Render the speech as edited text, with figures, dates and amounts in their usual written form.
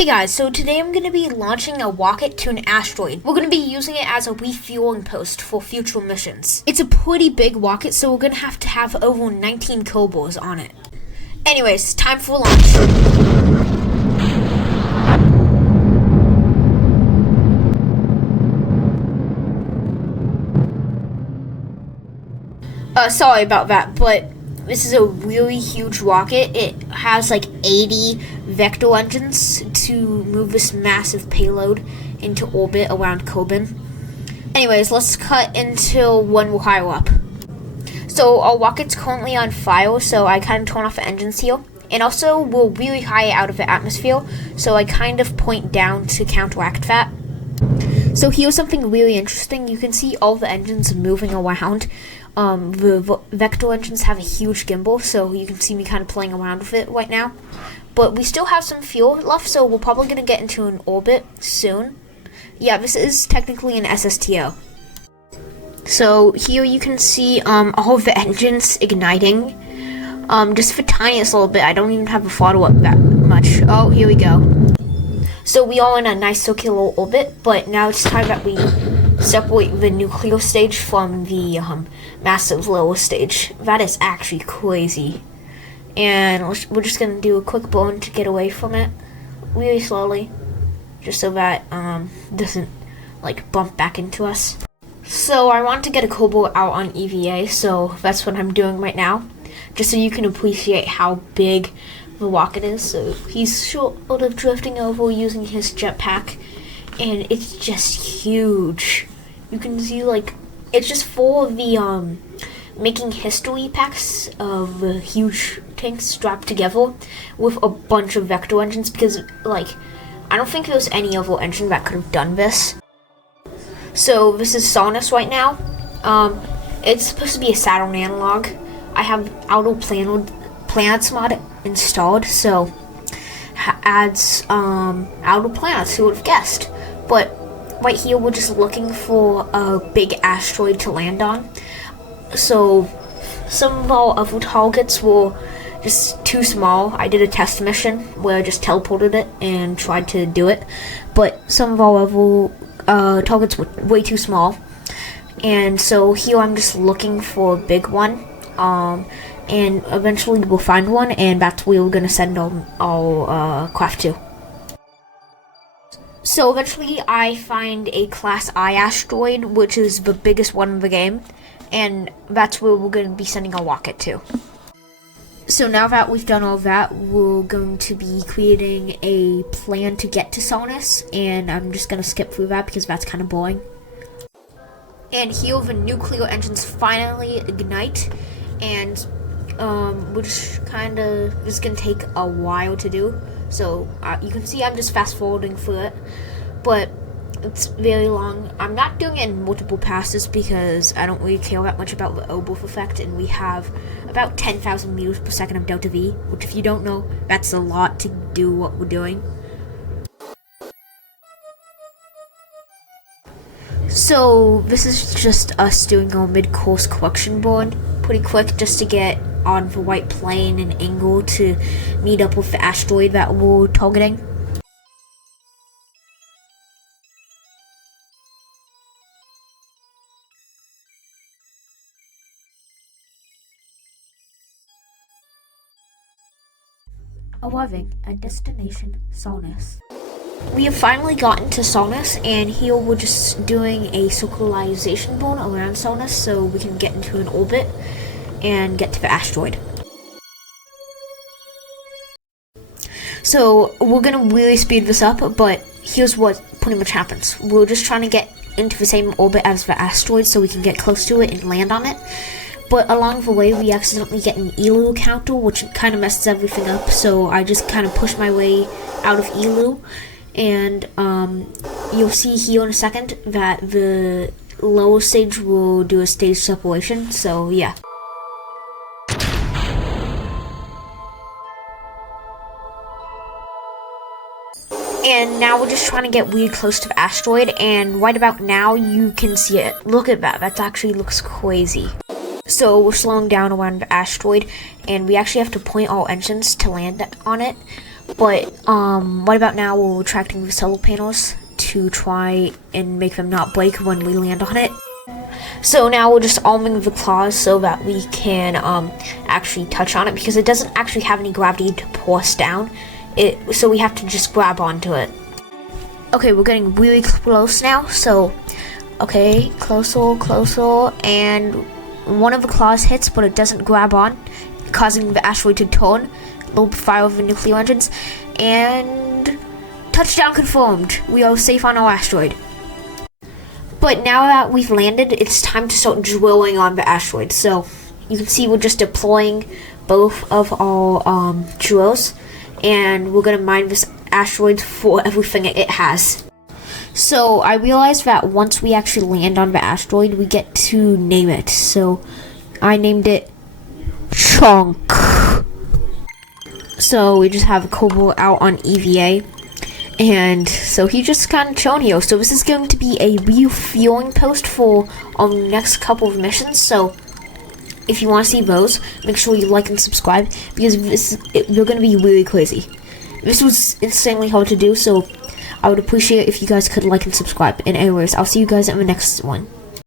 Hey guys, so today I'm going to be launching a rocket to an asteroid. We're going to be using it as a refueling post for future missions. It's a pretty big rocket, so we're going to have over 19 cobras on it. Anyways, time for launch. Sorry about that, but this is a really huge rocket. It has like 80 vector engines to move this massive payload into orbit around Kobin. Anyways, let's cut into when we're higher up. So our rocket's currently on fire, so I kind of turn off the engines here. And also, we're really high out of the atmosphere, so I kind of point down to counteract that. So here's something really interesting. You can see all the engines moving around. The vector engines have a huge gimbal, so you can see me kind of playing around with it right now. But we still have some fuel left, so we're probably going to get into an orbit soon. Yeah, this is technically an SSTO. So here you can see all of the engines igniting. Just for the tiniest little bit. I don't even have a throttle up that much. Oh, here we go. So we are in a nice circular orbit, but now it's time that we separate the nuclear stage from the massive lower stage. That is actually crazy. And we're just going to do a quick burn to get away from it really slowly, just so that doesn't like bump back into us. So I want to get a cobra out on EVA, so that's what I'm doing right now, just so you can appreciate how big the rocket is. So he's sort of drifting over using his jetpack, and it's just huge. You can see like it's just full of the making history packs of huge tanks strapped together with a bunch of vector engines, because like I don't think there's any other engine that could have done this. So this is Sonus right now. It's supposed to be a Saturn analog. I have Outer Planets mod installed, so adds outer planets. Who would have guessed? But right here we're just looking for a big asteroid to land on. So some of our other targets were just too small. I did a test mission where I just teleported it and tried to do it, but some of our other targets were way too small. And so here I'm just looking for a big one. And eventually we'll find one, and that's where we're gonna send our craft to. So eventually I find a Class I asteroid, which is the biggest one in the game, and that's where we're gonna be sending our rocket to. So now that we've done all that, we're going to be creating a plan to get to Sonus, and I'm just gonna skip through that because that's kind of boring. And here the nuclear engines finally ignite, and we're just kind of, it's gonna take a while to do. So you can see I'm just fast forwarding through it, but it's very long. I'm not doing it in multiple passes because I don't really care that much about the Oberth effect, and we have about 10,000 meters per second of delta V, which if you don't know, that's a lot to do what we're doing. So this is just us doing our mid-course correction board pretty quick, just to get on the right plane and angle to meet up with the asteroid that we're targeting. Arriving at destination Sonus. We have finally gotten to Sonus, and here we're just doing a circularization burn around Sonus so we can get into an orbit and get to the asteroid. So we're gonna really speed this up, but here's what pretty much happens. We're just trying to get into the same orbit as the asteroid so we can get close to it and land on it. But along the way, we accidentally get an ELU counter, which kind of messes everything up. So I just kind of push my way out of ELU. And you'll see here in a second that the lower stage will do a stage separation. So yeah. And now we're just trying to get really close to the asteroid, and right about now you can see it. Look at that. That actually looks crazy. So we're slowing down around the asteroid, and we actually have to point our engines to land on it. But what about now we're retracting the solar panels to try and make them not break when we land on it. So now we're just arming the claws so that we can actually touch on it, because it doesn't actually have any gravity to pull us down. So we have to just grab onto it. Okay, we're getting really close now. So, okay, closer, and one of the claws hits, but it doesn't grab on, causing the asteroid to turn, low fire of the nuclear engines, and touchdown confirmed. We are safe on our asteroid. But now that we've landed, it's time to start drilling on the asteroid. So you can see we're just deploying both of our drills, and we're gonna mine this asteroid for everything it has. So I realized that once we actually land on the asteroid, we get to name it. So I named it Chunk. So we just have a Cobra out on EVA. And so he just kind of chilling here. So this is going to be a refueling post for our next couple of missions. So if you want to see those, make sure you like and subscribe, because they're going to be really crazy. This was insanely hard to do, so I would appreciate it if you guys could like and subscribe. And anyways, I'll see you guys in the next one.